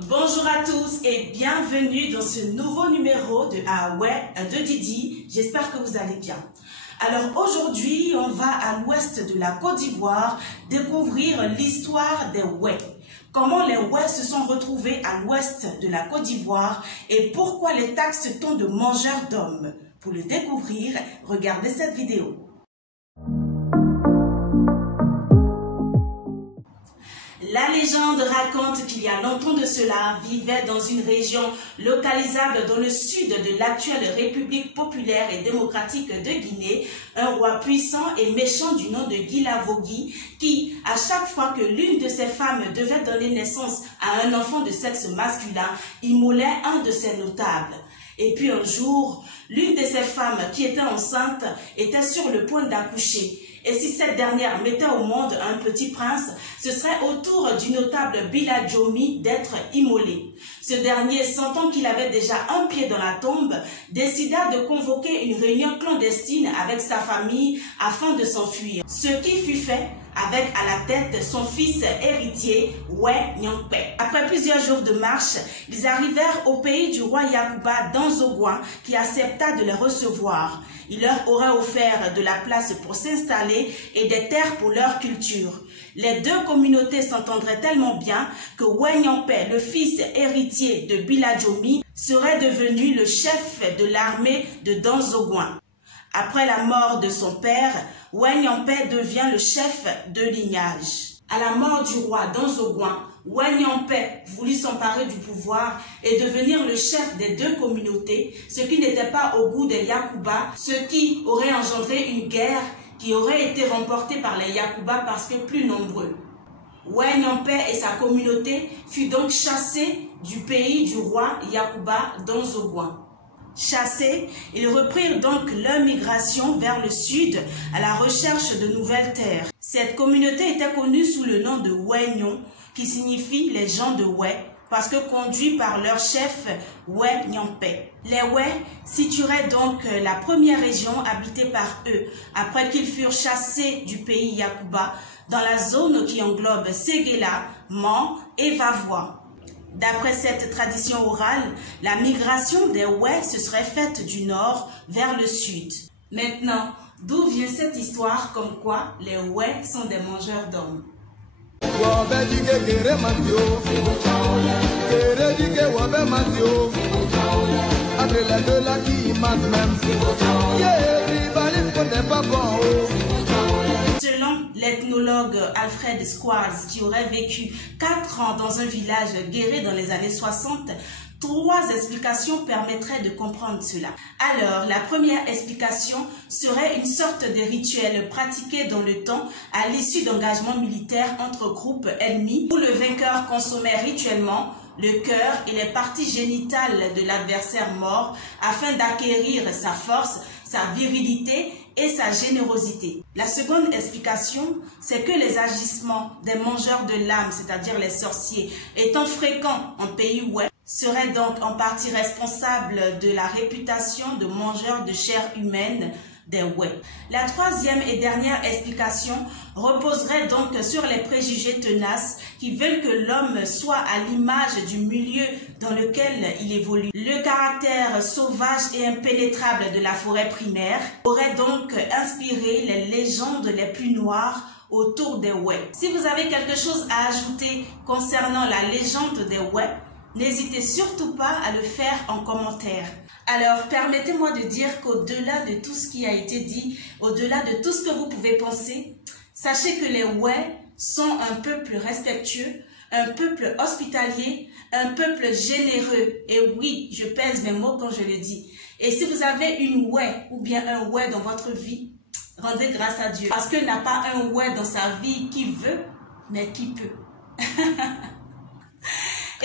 Bonjour à tous et bienvenue dans ce nouveau numéro de Aoué de Didi. J'espère que vous allez bien. Alors aujourd'hui, on va à l'ouest de la Côte d'Ivoire découvrir l'histoire des Wè. Comment les Wè se sont retrouvés à l'ouest de la Côte d'Ivoire et pourquoi les taxe-t-on de mangeurs d'hommes. Pour le découvrir, regardez cette vidéo. La légende raconte qu'il y a longtemps de cela, vivait dans une région localisable dans le sud de l'actuelle République populaire et démocratique de Guinée, un roi puissant et méchant du nom de Guilavogui qui, à chaque fois que l'une de ses femmes devait donner naissance à un enfant de sexe masculin, immolait un de ses notables. Et puis un jour, l'une de ces femmes qui était enceinte était sur le point d'accoucher. Et si cette dernière mettait au monde un petit prince, ce serait au tour du notable Biladjomi d'être immolé. Ce dernier, sentant qu'il avait déjà un pied dans la tombe, décida de convoquer une réunion clandestine avec sa famille afin de s'enfuir. Ce qui fut fait avec à la tête son fils héritier, Wè Nyankpè. Après plusieurs jours de marche, ils arrivèrent au pays du roi Yacouba dans Zogouan, qui accepta de les recevoir. Il leur aurait offert de la place pour s'installer et des terres pour leur culture. Les deux communautés s'entendraient tellement bien que Wè Nyankpè, le fils héritier de Biladjomi, serait devenu le chef de l'armée de Danzogouan. Après la mort de son père, Wè Nyankpè devient le chef de lignage. À la mort du roi Danzogouan, Wè Nyankpè voulut s'emparer du pouvoir et devenir le chef des deux communautés, ce qui n'était pas au goût des Yacouba, ce qui aurait engendré une guerre qui aurait été remportée par les Yacouba parce que plus nombreux. Wè Nyankpè et sa communauté furent donc chassés du pays du roi Yacouba Danzogouan. Chassés, ils reprirent donc leur migration vers le sud à la recherche de nouvelles terres. Cette communauté était connue sous le nom de Wègnon, qui signifie les gens de Wè, parce que conduits par leur chef Wè Nyankpè. Les Wè situeraient donc la première région habitée par eux, après qu'ils furent chassés du pays Yacouba, dans la zone qui englobe Séguéla, Man et Vavois. D'après cette tradition orale, la migration des Wè se serait faite du nord vers le sud. Maintenant, d'où vient cette histoire comme quoi les Wè sont des mangeurs d'hommes? Selon l'ethnologue Alfred Squartz, qui aurait vécu 4 ans dans un village guéré dans les années 60, 3 explications permettraient de comprendre cela. Alors, la première explication serait une sorte de rituel pratiqué dans le temps à l'issue d'engagements militaires entre groupes ennemis où le vainqueur consommait rituellement le cœur et les parties génitales de l'adversaire mort afin d'acquérir sa force, sa virilité et sa générosité. La seconde explication, c'est que les agissements des mangeurs de l'âme, c'est-à-dire les sorciers, étant fréquents en pays Wè, seraient donc en partie responsables de la réputation de mangeurs de chair humaine des Wè. La troisième et dernière explication reposerait donc sur les préjugés tenaces qui veulent que l'homme soit à l'image du milieu dans lequel il évolue. Le caractère sauvage et impénétrable de la forêt primaire aurait donc inspiré les légendes les plus noires autour des Wè. Si vous avez quelque chose à ajouter concernant la légende des Wè, n'hésitez surtout pas à le faire en commentaire. Alors, permettez-moi de dire qu'au-delà de tout ce qui a été dit, au-delà de tout ce que vous pouvez penser, sachez que les Wè sont un peuple respectueux, un peuple hospitalier, un peuple généreux. Et oui, je pèse mes mots quand je le dis. Et si vous avez une Wè ou bien un Wè dans votre vie, rendez grâce à Dieu. Parce qu'il n'a pas un Wè dans sa vie qui veut, mais qui peut.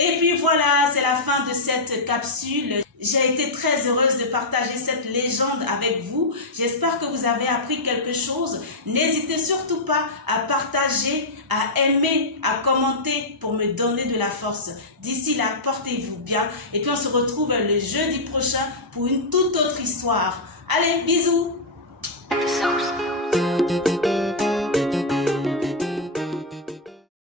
Et puis voilà, c'est la fin de cette capsule. J'ai été très heureuse de partager cette légende avec vous. J'espère que vous avez appris quelque chose. N'hésitez surtout pas à partager, à aimer, à commenter pour me donner de la force. D'ici là, portez-vous bien. Et puis on se retrouve le jeudi prochain pour une toute autre histoire. Allez, bisous!